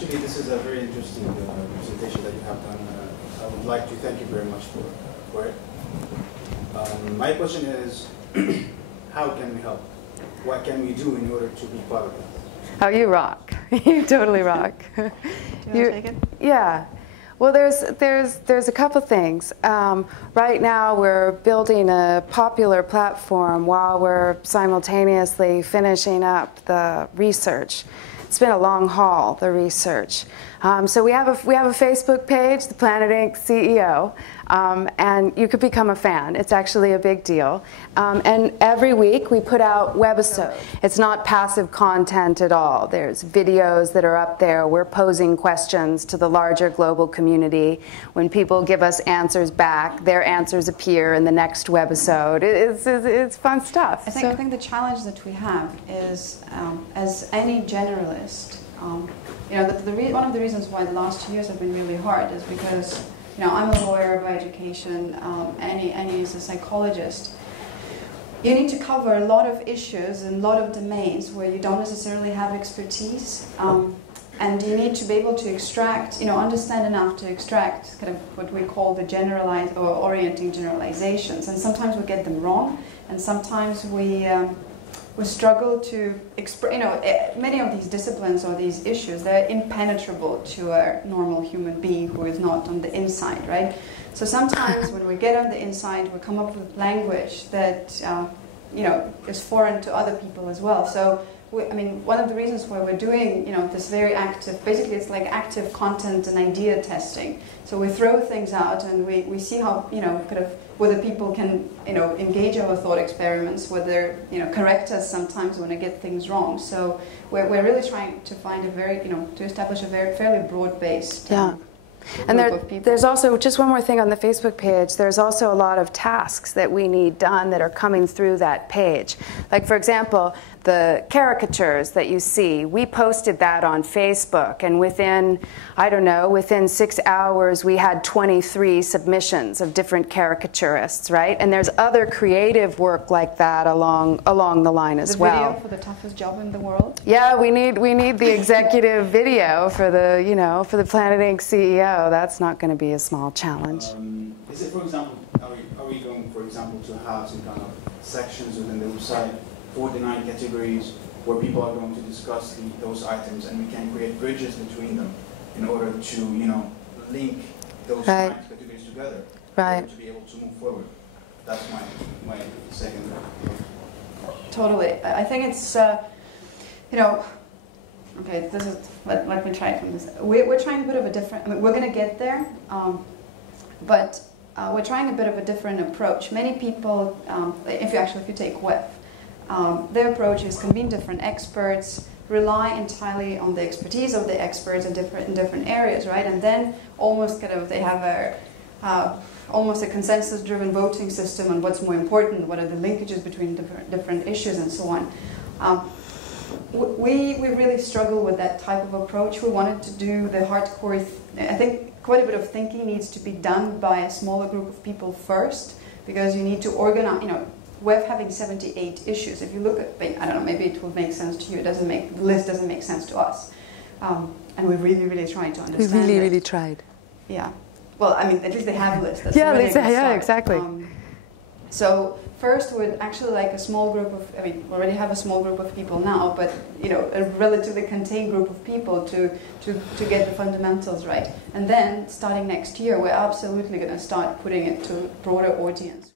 Actually, this is a very interesting presentation that you have done. I would like to thank you very much for it. My question is, how can we help? What can we do in order to be part of that? Oh, you rock. You totally rock. Do you want to take it? Yeah. Well, there's a couple things. Right now, we're building a popular platform while we're simultaneously finishing up the research. It's been a long haul, the research. So we have a Facebook page, the Planet Inc. CEO, and you could become a fan. It's actually a big deal. And every week we put out webisodes. It's not passive content at all. There's videos that are up there. We're posing questions to the larger global community. When people give us answers back, their answers appear in the next webisode. It's fun stuff. I think the challenge that we have is, as any generalist, you know, one of the reasons why the last 2 years have been really hard is because, you know, I'm a lawyer by education, Annie is a psychologist. You need to cover a lot of issues and a lot of domains where you don't necessarily have expertise, and you need to be able to extract, you know, understand enough to extract kind of what we call the generalized or orienting generalizations. And sometimes we get them wrong, and sometimes we struggle to express, you know, many of these disciplines or these issues, they're impenetrable to a normal human being who is not on the inside, right? So sometimes when we get on the inside, we come up with language that, you know, is foreign to other people as well. So, I mean, one of the reasons why we're doing, you know, this very active, basically it's like active content and idea testing. So we throw things out and we see how, you know, kind of whether people can, you know, engage our thought experiments, whether, you know, correct us sometimes when I get things wrong. So we're really trying to find a very, you know, to establish a fairly broad-based and there's also, just one more thing on the Facebook page, there's also a lot of tasks that we need done that are coming through that page. Like, for example, the caricatures that you see, we posted that on Facebook, and within, I don't know, within 6 hours we had 23 submissions of different caricaturists, right? And there's other creative work like that along the line as well. The video for the toughest job in the world? Yeah, we need the executive video for the, you know, for the Planet Inc. CEO. That's not going to be a small challenge. Is it, for example, are we going, for example, to have some kind of sections within the website, 49 categories, where people are going to discuss those items, and we can create bridges between them in order to, you know, link those categories together, right, to be able to move forward? That's my second. Totally. I think it's, you know, okay, this is, let me try it from this. We're trying a bit of a different, I mean, we're going to get there, but we're trying a bit of a different approach. Many people, if you take WEF, their approach is convene different experts, rely entirely on the expertise of the experts in different areas, right? And then almost kind of they have almost a consensus-driven voting system on what's more important, what are the linkages between different issues, and so on. We really struggle with that type of approach. We wanted to do the hardcore. I think quite a bit of thinking needs to be done by a smaller group of people first, because you need to organize. You know, we're having 78 issues. If you look at, I don't know, maybe it will make sense to you. The list doesn't make sense to us, and we're really trying to understand. We really tried. Yeah. Well, I mean, at least they have a list. That's yeah, exactly. So first, we'd actually like a small group of, I mean, we already have a small group of people now, but, you know, a relatively contained group of people to get the fundamentals right. And then, starting next year, we're absolutely going to start putting it to a broader audience.